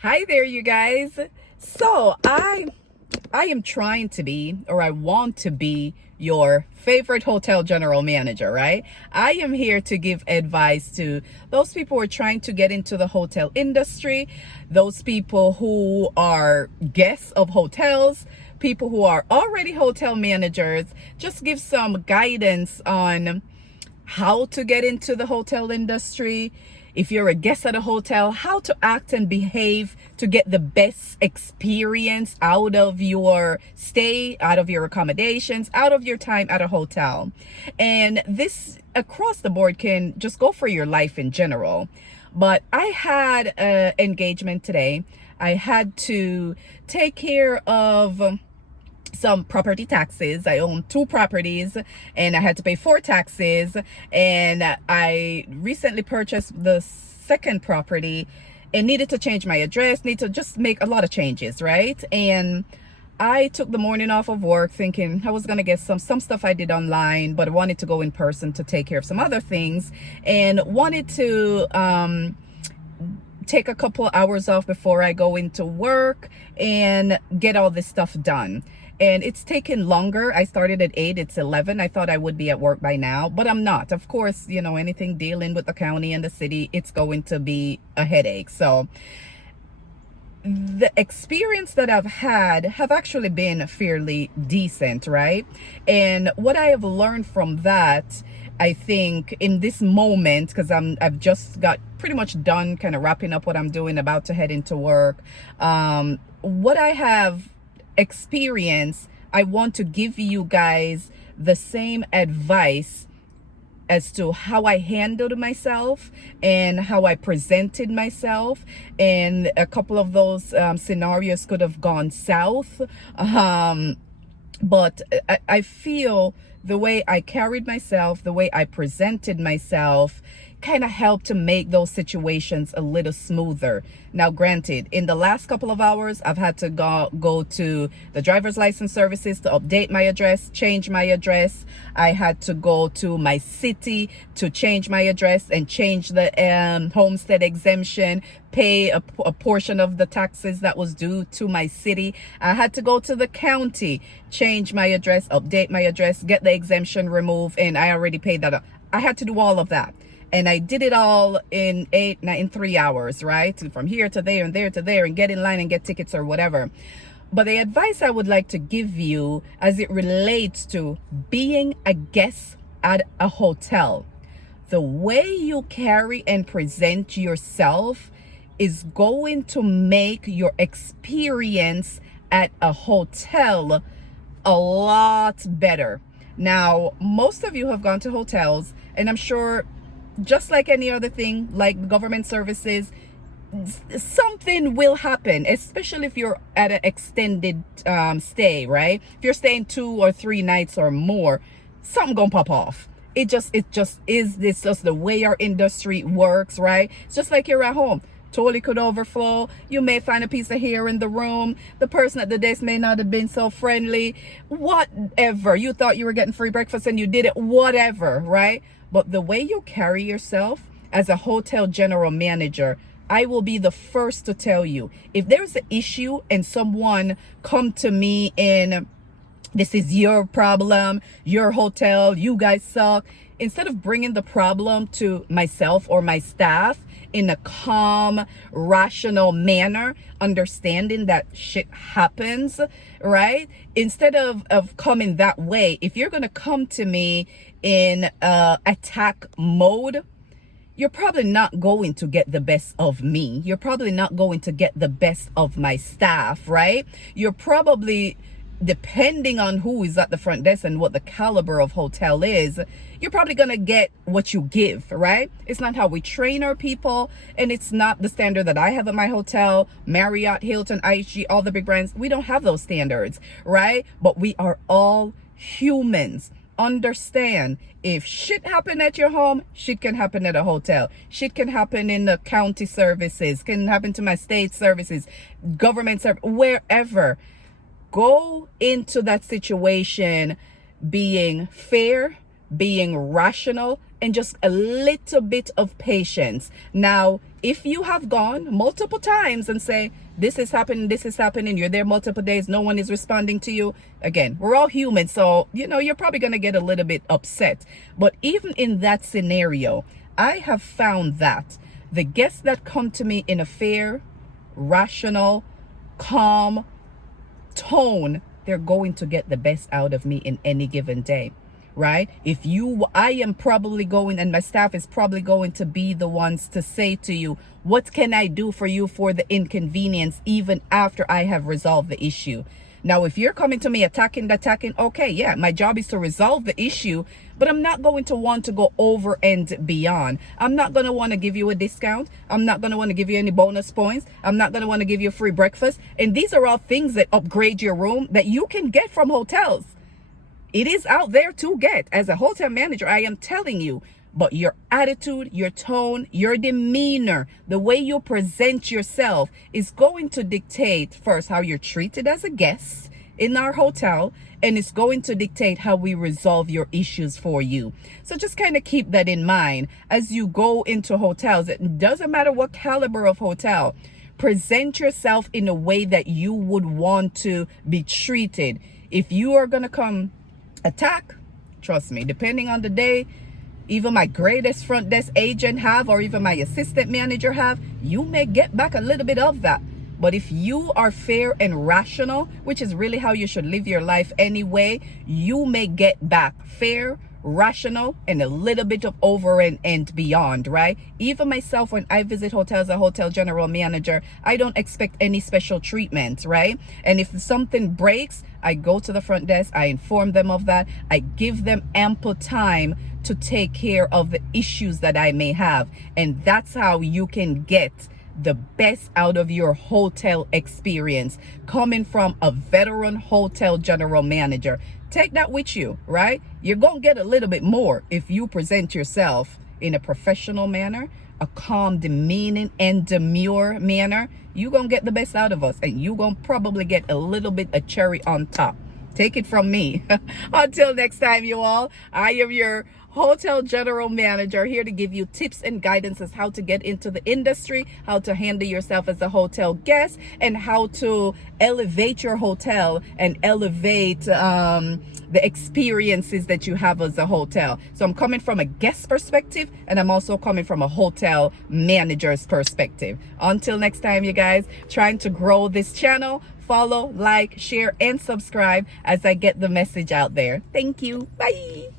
Hi there, you guys. So I am trying to be, or I want to be, your favorite hotel general manager, right? I am here to give advice to those people who are trying to get into the hotel industry, those people who are guests of hotels, people who are already hotel managers. Just give some guidance on how to get into the hotel industry. If you're a guest at a hotel, how to act and behave to get the best experience out of your stay, out of your accommodations, out of your time at a hotel. And this across the board can just go for your life in general. But I had an engagement today. I had to take care of some property taxes. I own 2 properties and I had to pay 4 taxes. And I recently purchased the second property and needed to change my address, need to just make a lot of changes, right? And I took the morning off of work thinking I was going to get some stuff I did online, but I wanted to go in person to take care of some other things and wanted to take a couple of hours off before I go into work and get all this stuff done. And it's taken longer. I started at 8, it's 11. I thought I would be at work by now, but I'm not. Of course, you know, anything dealing with the county and the city, it's going to be a headache. So the experience that I've had have actually been fairly decent, right? And what I have learned from that, I think in this moment, because I've just got pretty much done kind of wrapping up what I'm doing, about to head into work. What I have experienced, I want to give you guys the same advice as to how I handled myself and how I presented myself. And a couple of those scenarios could have gone south. But I feel the way I carried myself, the way I presented myself, kind of helped to make those situations a little smoother. Now, granted, in the last couple of hours, I've had to go to the driver's license services to update my address, change my address. I had to go to my city to change my address and change the homestead exemption, pay a portion of the taxes that was due to my city. I had to go to the county, change my address, update my address, get the exemption removed, and I already paid that up. I had to do all of that. And I did it all in 3 hours, right? From here to there and there to there, and get in line and get tickets or whatever. But the advice I would like to give you as it relates to being a guest at a hotel, the way you carry and present yourself is going to make your experience at a hotel a lot better. Now, most of you have gone to hotels, and I'm sure just like any other thing, like government services, something will happen, especially if you're at an extended stay, right? If you're staying 2 or 3 nights or more, something gonna pop off. It just is. This just the way our industry works, right? It's just like you're at home. Toilet could overflow. You may find a piece of hair in the room. The person at the desk may not have been so friendly. Whatever. You thought you were getting free breakfast and you did it. Whatever, right? But the way you carry yourself as a hotel general manager, I will be the first to tell you, if there's an issue and someone come to me and this is your problem, your hotel, you guys suck, instead of bringing the problem to myself or my staff in a calm, rational manner, understanding that shit happens, right? Instead of coming that way, if you're going to come to me in attack mode, you're probably not going to get the best of me. You're probably not going to get the best of my staff, right? You're probably, depending on who is at the front desk and what the caliber of hotel is, you're probably going to get what you give, right? It's not how we train our people, and it's not the standard that I have at my hotel. Marriott, Hilton, IHG, all the big brands, we don't have those standards, right? But we are all humans. Understand, if shit happen at your home, shit can happen at a hotel. Shit can happen in the county services, can happen to my state services, government service, wherever. Go into that situation being fair, being rational, and just a little bit of patience. Now, if you have gone multiple times and say, this is happening, you're there multiple days, no one is responding to you. Again, we're all human, so, you're probably going to get a little bit upset. But even in that scenario, I have found that the guests that come to me in a fair, rational, calm tone, they're going to get the best out of me in any given day, right? I am probably going, and my staff is probably going to be the ones to say to you, what can I do for you for the inconvenience, even after I have resolved the issue? Now, if you're coming to me attacking, okay, yeah, my job is to resolve the issue, but I'm not going to want to go over and beyond. I'm not going to want to give you a discount. I'm not going to want to give you any bonus points. I'm not going to want to give you free breakfast. And these are all things that upgrade your room that you can get from hotels. It is out there to get. As a hotel manager, I am telling you, but your attitude, your tone, your demeanor, the way you present yourself is going to dictate first how you're treated as a guest in our hotel, and it's going to dictate how we resolve your issues for you. So just kind of keep that in mind as you go into hotels. It doesn't matter what caliber of hotel. Present yourself in a way that you would want to be treated. If you are going to come attack, trust me, depending on the day, even my greatest front desk agent have, or even my assistant manager have, you may get back a little bit of that. But if you are fair and rational, which is really how you should live your life anyway, you may get back fair, rational, and a little bit of over and beyond, right? Even myself, when I visit hotels, a hotel general manager, I don't expect any special treatment, right? And if something breaks, I go to the front desk, I inform them of that, I give them ample time to take care of the issues that I may have. And that's how you can get the best out of your hotel experience coming from a veteran hotel general manager. Take that with you, right? You're going to get a little bit more if you present yourself in a professional manner, a calm, demeaning, and demure manner. You're going to get the best out of us, and you're going to probably get a little bit of cherry on top. Take it from me. Until next time, you all, I am your hotel general manager, here to give you tips and guidance as how to get into the industry, how to handle yourself as a hotel guest, and how to elevate your hotel and elevate the experiences that you have as a hotel. So I'm coming from a guest perspective, and I'm also coming from a hotel manager's perspective. Until next time, you guys, trying to grow this channel. Follow, like, share, and subscribe as I get the message out there. Thank you. Bye.